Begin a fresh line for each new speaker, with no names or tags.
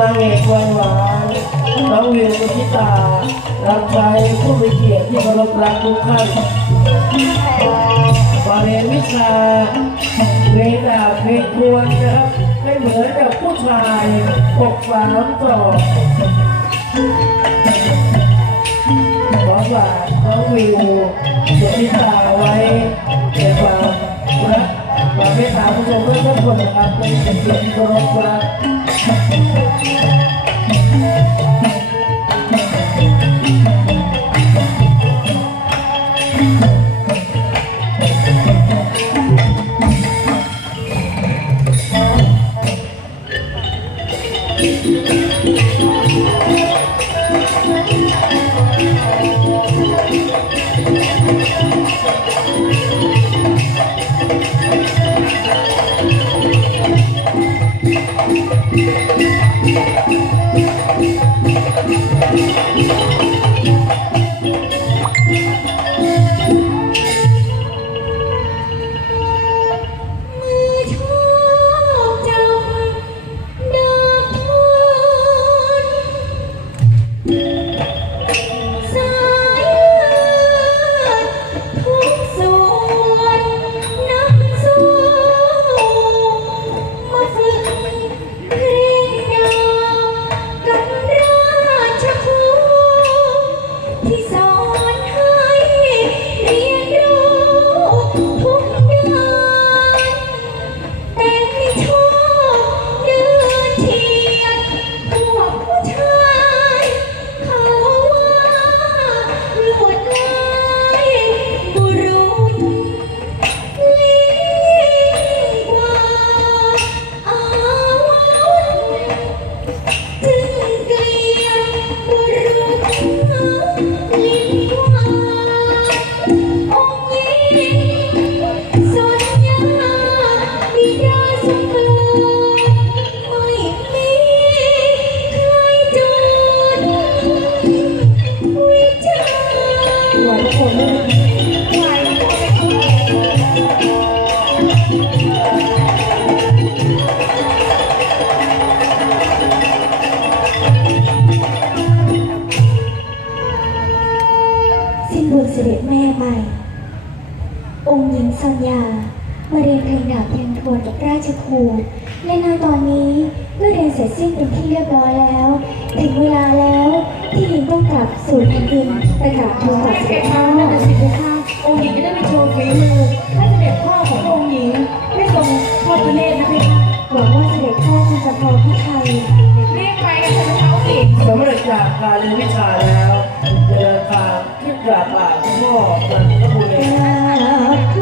นางเอกวานหวานน้องวิวสุธิตารับใช้ผู้มีเกียรติที่เคารพรักทุกท่านมาเรียนวิชาเรดาเพลงทวนนะครับไม่เหมือนกับผู้ชายปกฟ้าน้ำต่อขอฝากน้องวิวสุธิตาไว้ในความรักความเมตตาผู้ชมทุกคนนะครับเป็นเกียรติที่เคารพรัก
Thank you. มื ดาสมบูรณ์ไม่มี ใครจูนวิจารณ์
หวานคนเลย
ไหวสิ้นบุญเสด็จแม่ไปองค์หญิงสัญญามาเรียนเพลงดาบเพลงทวนกับราชครูและในตอนนี้เมื่อเรียนเสร็จสิ้นเป็นที่เรียบร้อยแล้ว ถึงเวลาแล้วที่หญิงต้องกลับสู่แผ่นดินไปกราบทูลกับเสด็จพ่อ
นั่นน่ะสิคะองค์หญิงจะได้ไปโชว์ฝีมือถ้าเสด็จพ่อขององค์หญิงไม่ทรงทอดพระเนตรนะพี่
หวังว่าเสด็จพ่อคงจะพอพระทัย
เรียกไปกันเถอะนะคะองค์หญิง
สำเร็จจากการเรียนวิชาแล้วจะเดินทางที่กราบลาพ่อจันทบุรี
กราบ